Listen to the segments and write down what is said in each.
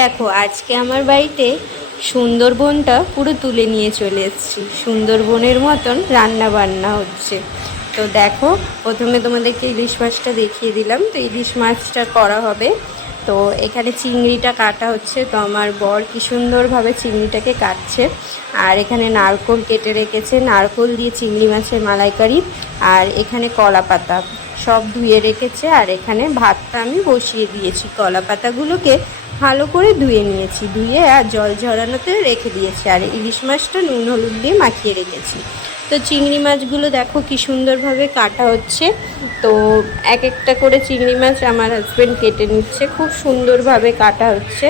দেখো আজকে আমার বাড়িতে সুন্দরবনটা পুরো তুলে নিয়ে চলে এসেছি। সুন্দরবনের মতন রান্না বান্না হচ্ছে। তো দেখো, প্রথমে তোমাদেরকে ইলিশ মাছটা দেখিয়ে দিলাম। তো ইলিশ মাছটা করা হবে। তো এখানে চিংড়িটা কাটা হচ্ছে। তো আমার বর কি সুন্দরভাবে চিংড়িটাকে কাটছে। আর এখানে নারকোল কেটে রেখেছে, নারকোল দিয়ে চিংড়ি মাছের মালাইকারি। আর এখানে কলা পাতা সব ধুয়ে রেখেছে। আর এখানে ভাতটা আমি বসিয়ে দিয়েছি। কলা পাতাগুলোকে ভালো করে ধুয়ে নিয়েছি, ধুয়ে আর জল ঝরানোতে রেখে দিয়েছি। আর ইলিশ মাছটা নুন হলুদ দিয়ে মাখিয়ে রেখেছি। তো চিংড়ি মাছগুলো দেখো কি সুন্দরভাবে কাটা হচ্ছে। তো এক একটা করে চিংড়ি মাছ আমার হাজব্যান্ড কেটে নিচ্ছে, খুব সুন্দরভাবে কাটা হচ্ছে।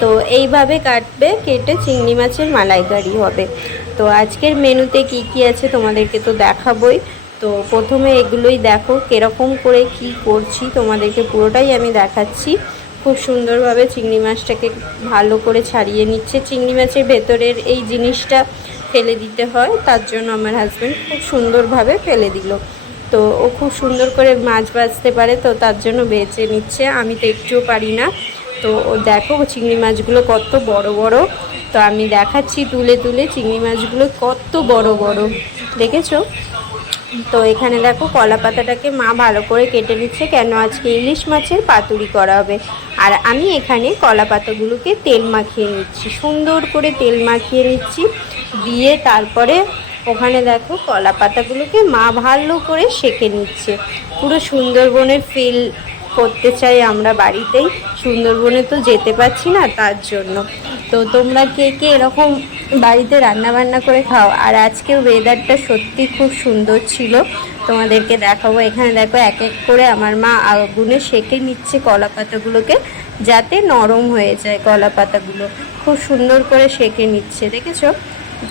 তো এইভাবে কাটবে, কেটে চিংড়ি মাছের মালাইকারি হবে। তো আজকের মেনুতে কি কি আছে তোমাদেরকে তো দেখাবই। তো প্রথমে এগুলোই দেখো কীরকম করে কি করছি, তোমাদেরকে পুরোটাই আমি দেখাচ্ছি। খুব সুন্দরভাবে চিংড়ি মাছটাকে ভালো করে ছাড়িয়ে নিচ্ছে। চিংড়ি মাছের ভেতরের এই জিনিসটা ফেলে দিতে হয়, তার জন্য আমার হাজব্যান্ড খুব সুন্দরভাবে ফেলে দিল। তো ও খুব সুন্দর করে মাছ ভাজতে পারে, তো তার জন্য বেছে নিচ্ছে। আমি তো একটুও পারি না। তো ও দেখো চিংড়ি মাছগুলো কত বড় বড়। তো আমি দেখাচ্ছি তুলে তুলে চিংড়ি মাছগুলো কত বড় বড়, দেখেছো? তো এখানে দেখো কলা পাতাটাকে মা ভালো করে কেটে নিচ্ছে, কেন আজকে ইলিশ মাছের পাতুরি করা হবে। আর আমি এখানে কলা পাতাগুলোকে তেল মাখিয়ে নিচ্ছি, সুন্দর করে তেল মাখিয়ে নিচ্ছি। দিয়ে তারপরে ওখানে দেখো কলা পাতাগুলোকে মা ভালো করে সেঁকে নিচ্ছে। পুরো সুন্দরবনের ফিল করতে চাই আমরা বাড়িতেই। সুন্দরবনে তো যেতে পারছি না, তার জন্য। তো তোমরা কে কে এরকম বাড়িতে রান্না বান্না করে খাও? আর আজকে ওয়েদারটা সত্যি খুব সুন্দর ছিল, তোমাদেরকে দেখাবো। এখানে দেখো এক এক করে আমার মা আগুনে সেঁকে নিচ্ছে কলা পাতাগুলোকে, যাতে নরম হয়ে যায়। কলা পাতাগুলো খুব সুন্দর করে সেঁকে নিচ্ছে, দেখেছো?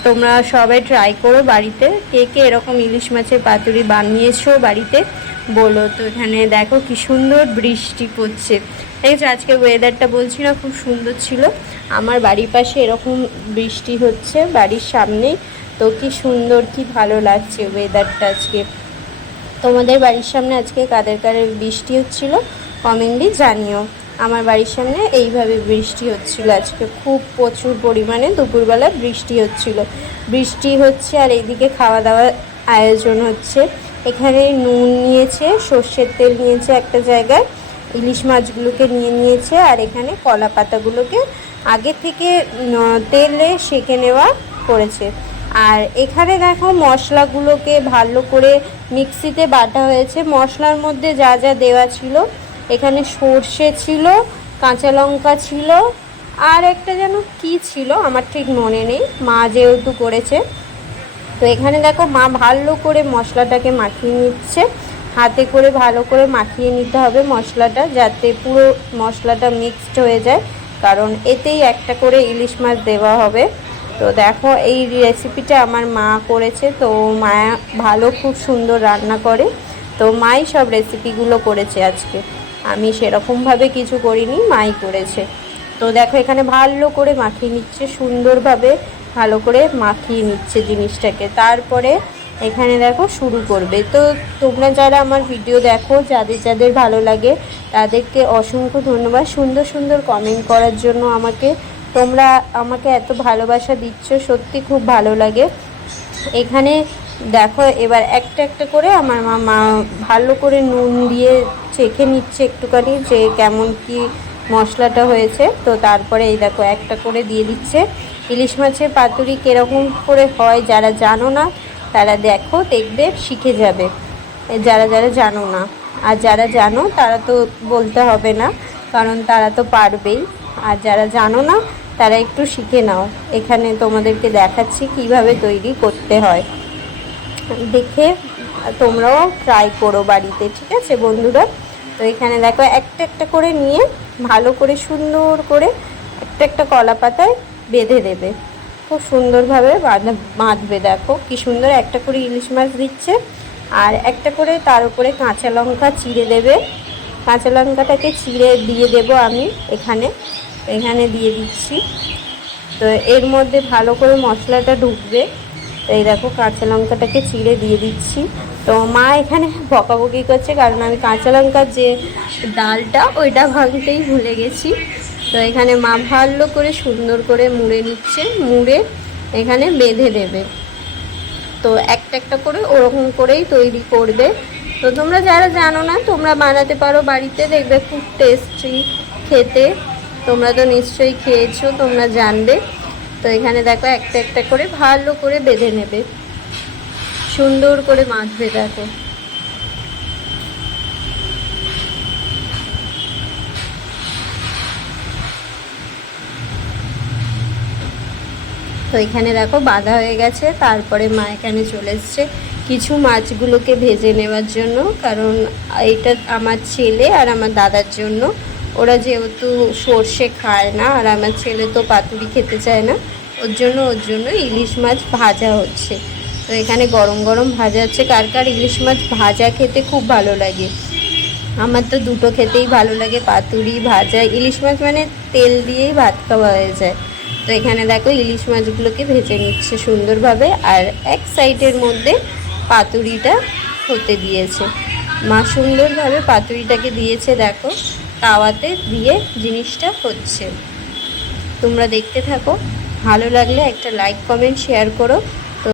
তোমরা সবাই ট্রাই করো বাড়িতে। কে কে এরকম ইলিশ মাছের পাতুরি বানিয়েছো বাড়িতে বলো। তো এখানে দেখো কি সুন্দর বৃষ্টি পড়ছে, দেখেছো? আজকে ওয়েদারটা বলছি না খুব সুন্দর ছিল। আমার বাড়ির পাশে এরকম বৃষ্টি হচ্ছে, বাড়ির সামনেই। তো কি সুন্দর, কি ভালো লাগছে ওয়েদারটা আজকে। তোমাদের বাড়ির সামনে আজকে কাদের কাদের বৃষ্টি হচ্ছিল কমেন্টলি জানিও। আমার বাড়ির সামনে এইভাবে বৃষ্টি হচ্ছিল আজকে, খুব প্রচুর পরিমাণে দুপুরবেলা বৃষ্টি হচ্ছিল। বৃষ্টি হচ্ছে আর এইদিকে খাওয়া দাওয়ার আয়োজন হচ্ছে। এখানে নুন নিয়েছে, সর্ষের তেল নিয়েছে একটা জায়গায়, ইলিশ মাছগুলোকে নিয়ে নিয়েছে। আর এখানে কলা পাতাগুলোকে আগে থেকে তেলে সেঁকে নেওয়া করেছে। আর এখানে দেখো মশলাগুলোকে ভালো করে মিক্সিতে বাটা হয়েছে। মশলার মধ্যে যা যা দেওয়া ছিল, এখানে সর্ষে ছিল, কাঁচা লঙ্কা ছিল, আর একটা যেন কি ছিল আমার ঠিক মনে নেই, মা যেহেতু করেছে। তো এখানে দেখো মা ভালো করে মশলাটাকে মাখিয়ে নিচ্ছে, হাতে করে ভালো করে মাখিয়ে নিতে হবে মশলাটা, যাতে পুরো মশলাটা মিক্সড হয়ে যায়, কারণ এতেই একটা করে ইলিশ মাছ দেওয়া হবে। তো দেখো এই রেসিপিটা আমার মা করেছে। তো মা ভালো, খুব সুন্দর রান্না করে। তো মাই সব রেসিপিগুলো করেছে আজকে, আমি সেরকমভাবে কিছু করিনি, মাই করেছে। তো দেখো এখানে ভালো করে মাখিয়ে নিচ্ছে, সুন্দরভাবে ভালো করে মাখিয়ে নিচ্ছে জিনিসটাকে। তারপরে এখানে দেখো শুরু করবে। তো তোমরা যারা আমার ভিডিও দেখো, যাদের যাদের ভালো লাগে, তাদেরকে অসংখ্য ধন্যবাদ সুন্দর সুন্দর কমেন্ট করার জন্য। তোমরা আমাকে এত ভালোবাসা দিচ্ছ, সত্যি খুব ভালো লাগে। এখানে দেখো এবার একটা একটা করে আমার মা ভালো করে নুন দিয়ে চেখে নিচ্ছে একটুখানি, যে কেমন কি মশলাটা হয়েছে। তো তারপরে এই দেখো একটা করে দিয়ে দিচ্ছে। ইলিশ মাছের পাতুরি কীরকম করে হয় যারা জানো না, তারা দেখো, দেখবে শিখে যাবে, যারা যারা জানো না। আর যারা জানো তারা তো বলতে হবে না, কারণ তারা তো পারবেই। আর যারা জানো না তারা একটু শিখে নাও। এখানে তোমাদেরকে দেখাচ্ছি কিভাবে তৈরি করতে হয়, দেখে তোমরাও ট্রাই করো বাড়িতে, ঠিক আছে বন্ধুরা? তো এখানে দেখো একটা একটা করে নিয়ে ভালো করে সুন্দর করে একটা একটা কলা পাতায় বেঁধে দেবে, খুব সুন্দরভাবে বাঁধবে। দেখো কি সুন্দর একটা করে ইলিশ মাছ দিচ্ছে, আর একটা করে তার উপরে কাঁচা লঙ্কা চিড়ে দেবে। কাঁচা লঙ্কাটাকে চিড়ে দিয়ে দেব আমি এখানে দিয়ে দিচ্ছি। তো এর মধ্যে ভালো করে মশলাটা ঢুকবে। তো এই দেখো কাঁচা লঙ্কাটাকে চিড়ে দিয়ে দিচ্ছি। তো মা এখানে বকাবকি করছে, কারণ আমি কাঁচা লঙ্কার যে ডালটা ওইটা ভাঙতেই ভুলে গেছি। তো এখানে মা ভালো করে সুন্দর করে মুড়ে নিচ্ছে, মুড়ে এখানে বেঁধে দেবে। তো একটা একটা করে ওরকম করেই তৈরি করবে। তো তোমরা যারা জানো না তোমরা বানাতে পারো বাড়িতে, দেখবে খুব টেস্টি খেতে। তোমরা তো নিশ্চয়ই খেয়েছো, তোমরা জানবে। তো এখানে দেখো একটা একটা করে ভালো করে বেঁধে নেবে, সুন্দর করে বাঁধবে। দেখো তো এখানে দেখো বাঁধা হয়ে গেছে। তারপরে মা এখানে চলে এসছে কিছু মাছগুলোকে ভেজে নেওয়ার জন্য, কারণ এটা আমার ছেলে আর আমার দাদার জন্য। ওরা যেহেতু সর্ষে খায় না, আর আমার ছেলে তো পাতুরি খেতে চায় না, ওর জন্য ইলিশ মাছ ভাজা হচ্ছে। তো এখানে গরম গরম ভাজা হচ্ছে। কার কার ইলিশ মাছ ভাজা খেতে খুব ভালো লাগে? আমার তো দুটো খেতেই ভালো লাগে, পাতুরি ভাজা। ইলিশ মাছ মানে তেল দিয়েই ভাত খাওয়া হয়ে যায়। তো এখানে দেখো ইলিশ মাছগুলোকে ভেজে নিচ্ছে সুন্দরভাবে, আর এক সাইডের মধ্যে পাতুরিটা হতে দিয়েছে। মা সুন্দরভাবে পাতুরিটাকে দিয়েছে, দেখো তাওয়াতে দিয়ে জিনিসটা হচ্ছে। তোমরা দেখতে থাকো, ভালো লাগলে একটা লাইক কমেন্ট শেয়ার করো।